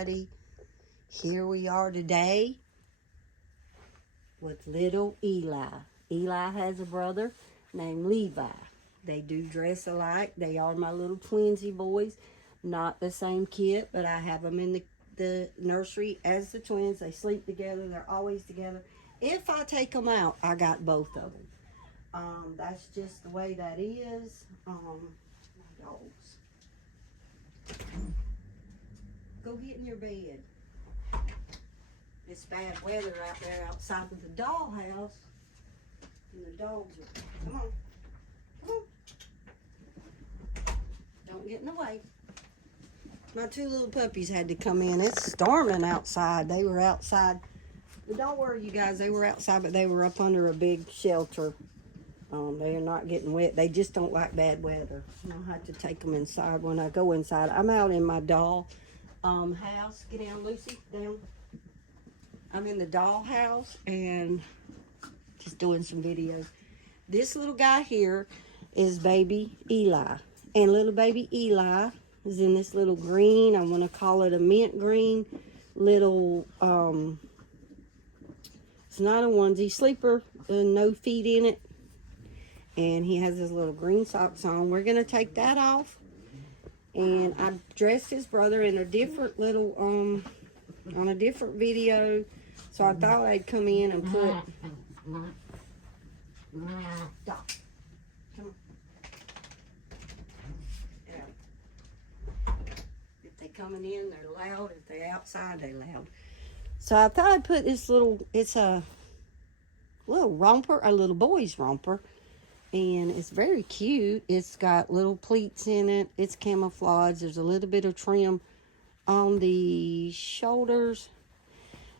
everybody. Here we are today with little Eli. Eli has a brother named Levi. They do dress alike. They are my little twinsy boys. Not the same kit, but I have them in the nursery as the twins. They sleep together. They're always together. If I take them out, I got both of them. That's just the way that is. My dogs. Go get in your bed. It's bad weather out there outside of the dollhouse. And the dogs are, come on. Come on. Don't get in the way. My two little puppies had to come in. It's storming outside. They were outside. But don't worry, you guys. They were outside, but they were up under a big shelter. They are not getting wet. They just don't like bad weather. I'll have to take them inside when I go inside. I'm out in my doll house. Get down, Lucy. Down. I'm in the doll house and just doing some videos. This little guy here is baby Eli. And little baby Eli is in this little green. I want to call it a mint green. Little, it's not a onesie. Sleeper, no feet in it. And he has his little green socks on. We're going to take that off. And I dressed his brother in a different little, on a different video. So I thought I'd come in and put... Stop. Come on. Yeah. If they coming in, they're loud. If they outside, they're loud. So I thought I'd put this little... It's a little romper, a little boy's romper. And it's very cute. It's got little pleats in it. It's camouflage. There's a little bit of trim on the shoulders.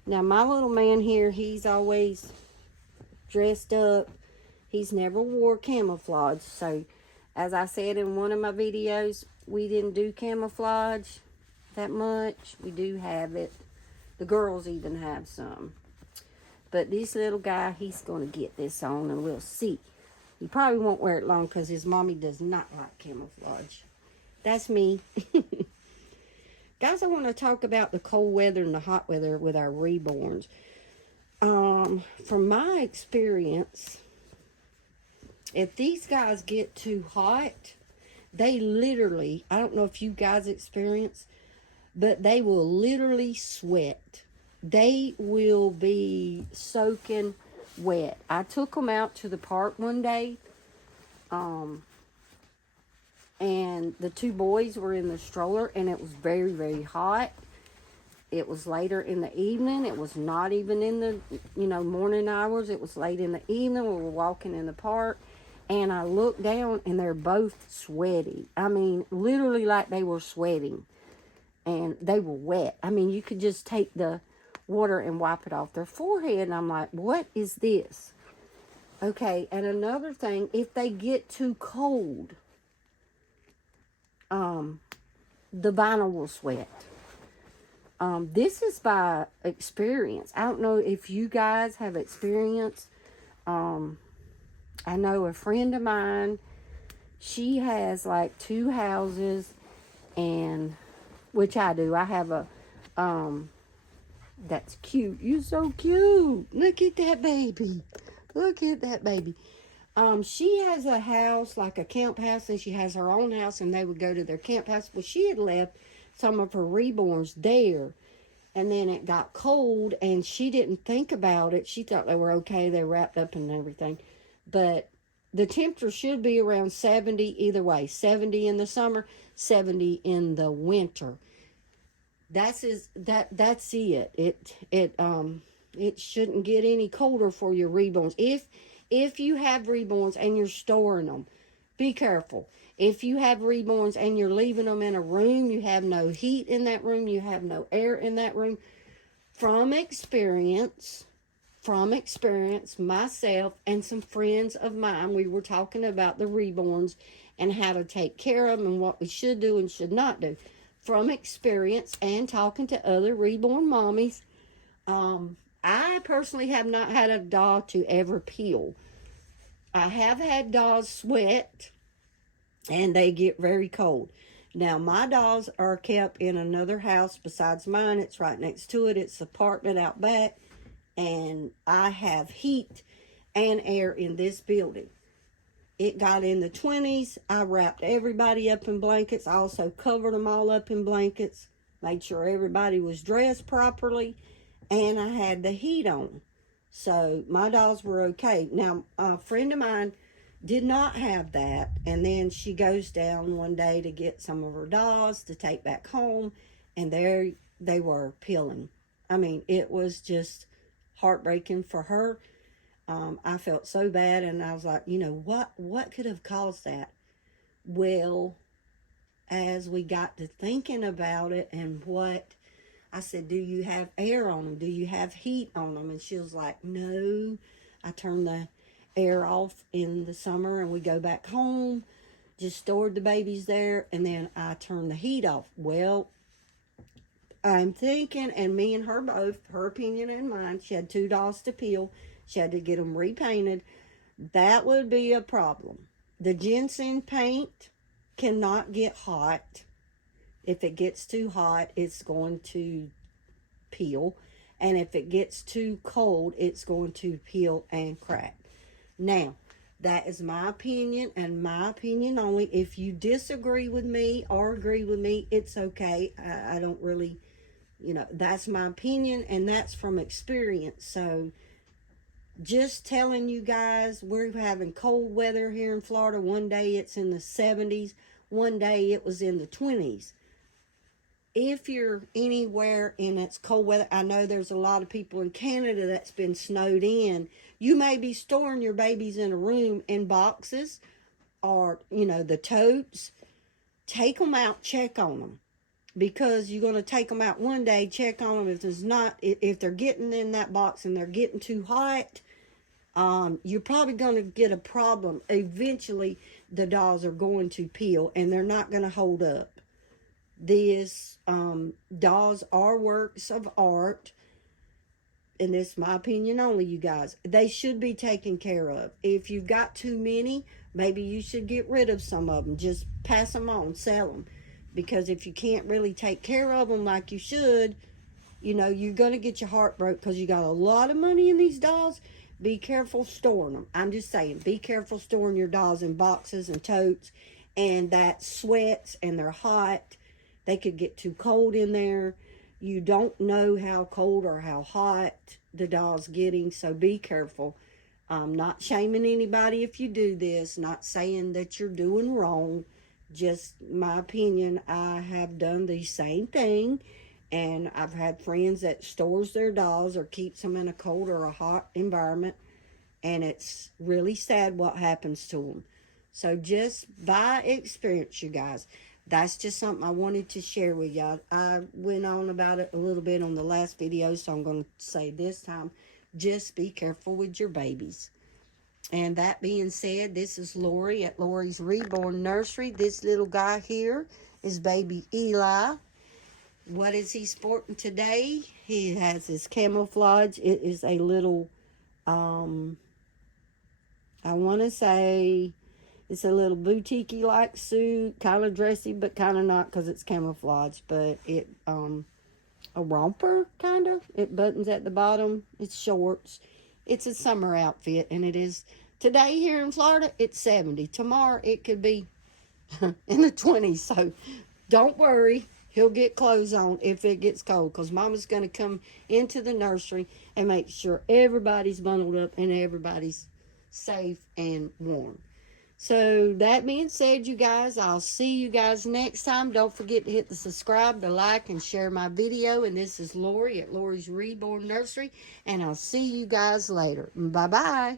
Now, my little man here, he's always dressed up. He's never wore camouflage. So, as I said in one of my videos, we didn't do camouflage that much. We do have it. The girls even have some. But this little guy, he's going to get this on and we'll see. He probably won't wear it long because his mommy does not like camouflage. That's me. Guys, I want to talk about the cold weather and the hot weather with our reborns. From my experience, if these guys get too hot, they literally, I don't know if you guys experience, but they will literally sweat. They will be soaking wet. I took them out to the park one day, and the two boys were in the stroller, and it was very, very hot. It was later in the evening. It was not even in the, morning hours. It was late in the evening. We were walking in the park, and I looked down, and they're both sweaty. I mean, literally like they were sweating, and they were wet. I mean, you could just take the water and wipe it off their forehead, and I'm like, what is this? Okay, and another thing, if they get too cold, the vinyl will sweat. This is by experience. I don't know if you guys have experience. I know a friend of mine, she has like 2 houses, and which I do. I have a that's cute. You're so cute. Look at that baby. Look at that baby. She has a house, like a camp house, and she has her own house, and they would go to their camp house. Well, she had left some of her reborns there, and then it got cold, and she didn't think about it. She thought they were okay. They wrapped up and everything. But the temperature should be around 70 either way. 70 in the summer, 70 in the winter. That's it. It shouldn't get any colder for your reborns. If you have reborns and you're storing them, be careful. If you have reborns and you're leaving them in a room, you have no heat in that room, you have no air in that room. From experience, myself and some friends of mine, we were talking about the reborns and how to take care of them and what we should do and should not do. From experience and talking to other reborn mommies, I personally have not had a doll to ever peel. I have had dolls sweat, and they get very cold. Now, my dolls are kept in another house besides mine. It's right next to it. It's an apartment out back. And I have heat and air in this building. It got in the 20s. I wrapped everybody up in blankets. I also covered them all up in blankets. Made sure everybody was dressed properly. And I had the heat on. So my dolls were okay. Now, a friend of mine did not have that. And then she goes down one day to get some of her dolls to take back home. And there they were peeling. I mean, it was just heartbreaking for her. I felt so bad, and I was like, you know, what could have caused that? Well, as we got to thinking about it and what, I said, do you have air on them? Do you have heat on them? And she was like, no. I turned the air off in the summer, and we go back home, just stored the babies there, and then I turned the heat off. Well, I'm thinking, and me and her both, her opinion and mine, she had 2 dolls to peel. She had to get them repainted. That would be a problem. The ginseng paint cannot get hot. If it gets too hot, it's going to peel. And if it gets too cold, it's going to peel and crack. Now, that is my opinion and my opinion only. If you disagree with me or agree with me, it's okay. I don't really, you know, that's my opinion and that's from experience. So, just telling you guys, we're having cold weather here in Florida. One day it's in the 70s. One day it was in the 20s. If you're anywhere and it's cold weather, I know there's a lot of people in Canada that's been snowed in. You may be storing your babies in a room in boxes or, you know, the totes. Take them out, check on them. Because you're going to take them out one day, check on them. If there's not, if they're getting in that box and they're getting too hot, you're probably going to get a problem. Eventually, the dolls are going to peel and they're not going to hold up. These dolls are works of art. And this is my opinion only, you guys. They should be taken care of. If you've got too many, maybe you should get rid of some of them. Just pass them on, sell them. Because if you can't really take care of them like you should, you know, you're going to get your heart broke because you got a lot of money in these dolls. Be careful storing them. I'm just saying, be careful storing your dolls in boxes and totes. And that sweats and they're hot. They could get too cold in there. You don't know how cold or how hot the doll's getting, so be careful. I'm not shaming anybody if you do this. Not saying that you're doing wrong. Just my opinion. I have done the same thing. And I've had friends that stores their dolls or keeps them in a cold or a hot environment. And it's really sad what happens to them. So just by experience, you guys, that's just something I wanted to share with y'all. I went on about it a little bit on the last video, so I'm going to say this time, just be careful with your babies. And that being said, this is Lori at Lori's Reborn Nursery. This little guy here is baby Eli. What is he sporting today? He has his camouflage. It is a little, I want to say it's a little boutique-y like suit, kind of dressy, but kind of not because it's camouflage. But it, a romper, kind of. It buttons at the bottom. It's shorts. It's a summer outfit, and it is, today here in Florida, it's 70. Tomorrow, it could be in the 20s, so don't worry. He'll get clothes on if it gets cold, because Mama's going to come into the nursery and make sure everybody's bundled up and everybody's safe and warm. So that being said, you guys, I'll see you guys next time. Don't forget to hit the subscribe, the like, and share my video. And this is Lori at Lori's Reborn Nursery, and I'll see you guys later. Bye-bye.